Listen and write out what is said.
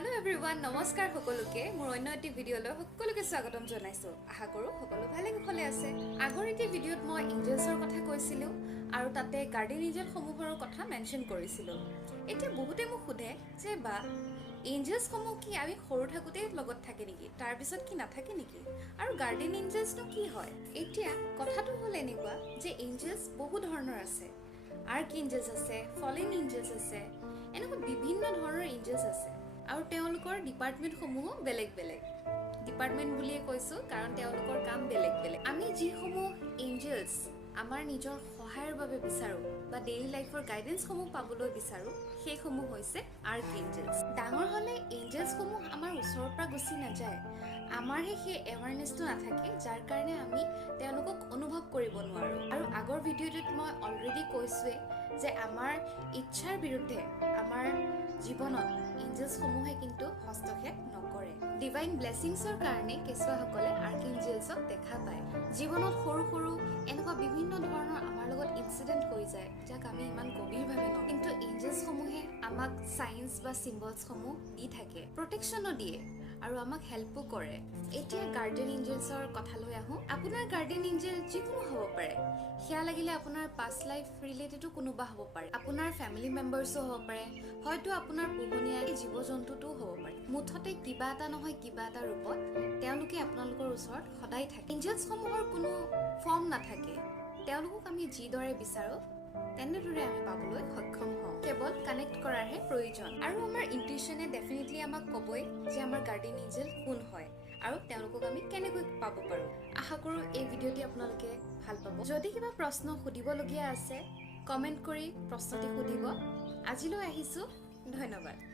Hello everyone, নমস্কাৰ সকলোকে মোৰ অন্য এটি ভিডিঅলৈ সকলোকে স্বাগতম জনাইছো আশা কৰো সকলো ভালে কুশলে আছে আগৰ এটি ভিডিঅত মই এঞ্জেলছৰ কথা কৈছিলো আৰু তাতে গাৰ্ডেন এঞ্জেল সমূহৰ কথা মেনশন কৰিছিলো এতিয়া বহুতে মোক সুধে যে বা এঞ্জেলছ সমূহ কি আমি সৰু থাকোতে লগত থাকে নেকি তাৰ পিছত কি নাথাকে নেকি আৰু গাৰ্ডেন এঞ্জেলছ নো কি হয় এতিয়া কথাটো হল এনেকুৱা যে এঞ্জেলছ বহু ধৰণৰ আছে আৰ্কএঞ্জেলছ আছে ফলেন এঞ্জেলছ আছে এনেকুৱা বিভিন্ন ধৰণৰ এঞ্জেলছ আছে আৰু তেওঁলোকৰ ডিপাৰ্টমেন্ট সমূহ বেলেগ বেলেগ ডিপাৰ্টমেন্ট বুলিয়ে কৈছো কাৰণ তেওঁলোকৰ কাম বেলেগ বেলেগ আমি যি সমূহ এঞ্জেলছ আমাৰ নিজৰ সহায়ৰ বাবে বিচাৰো বা ডেইলি লাইফৰ গাইডেন্স সমূহ পাবলৈ বিচাৰো সেই সমূহ হৈছে আৰ্কএঞ্জেলছ ডাঙৰ হলে এঞ্জেলছ সমূহ আমাৰ ওচৰৰ পৰা গুচি নাযায় আমাৰহে সেই এৱাৰনেছটো নাথাকে যাৰ কাৰণে আমি তেওঁলোকক অনুভৱ কৰিব নোৱাৰো আৰু আগৰ ভিডিঅ'টোত মই অলৰেডি কৈছোৱে যে আমাৰ ইচ্ছাৰ বিৰুদ্ধে আমাৰ জীৱনত এঞ্জেলছ সমূহে কিন্তু হস্তক্ষেপ নকৰে ডিভাইন ব্লেছিংছৰ কাৰণে কেঁচুৱাসকলে আৰ্কএঞ্জেলছক দেখা পায় জীৱনত সৰু সৰু এনেকুৱা বিভিন্ন ধৰণৰ আমাৰ লগত ইনসিডেন্ট হৈ যায় যাক আমি ইমান গভীৰভাৱে নকওঁ কিন্তু এঞ্জেলছ সমূহে আমাক সাইন্স বা সিম্বলছ সমূহ দি থাকে প্ৰটেকশ্যনো দিয়ে আৰু আমাক হেল্পো কৰে এতিয়া গাৰ্ডেন এঞ্জেলছৰ কথালৈ আহো আপোনাৰ গাৰ্ডেন এঞ্জেল যিকোনো হ'ব পাৰে হিয়া লাগিলে আপোনাৰ পাষ্ট লাইফ ৰিলেটেডো কোনোবা হ'ব পাৰে আপোনাৰ ফ্যামিলি মেম্বাৰ্সও হ'ব পাৰে হয়তো আপোনাৰ পোহনীয়া জীৱ-জন্তুটো হ'ব পাৰে মুঠতে কিবা এটা নহয় কিবা এটা ৰূপত তেওঁলোকে আপোনালোকৰ ওচৰত সদায় থাকে এঞ্জেলছ সমূহৰ কোনো ফৰ্ম নাথাকে তেওঁলোকক আমি যিদৰে বিচাৰো তেনেদৰে আমি পাবলৈ সক্ষম হওঁ কেৱল কানেক্ট কৰাৰহে প্ৰয়োজন আৰু আমাৰ ইনটিউচনে ডেফিনেটলি আমাক ক'বই যে আমাৰ গাৰ্ডেন এঞ্জেল কোন হয় আৰু তেওঁলোকক আমি কেনেকৈ পাব পাৰো আশা কৰো এই ভিডিঅ'টি আপোনালোকে ভাল পাব যদি কিবা প্ৰশ্ন সুধিবলগীয়া আছে কমেন্ট কৰি প্ৰশ্নটি সুধিব আজিলৈ আহিছো ধন্যবাদ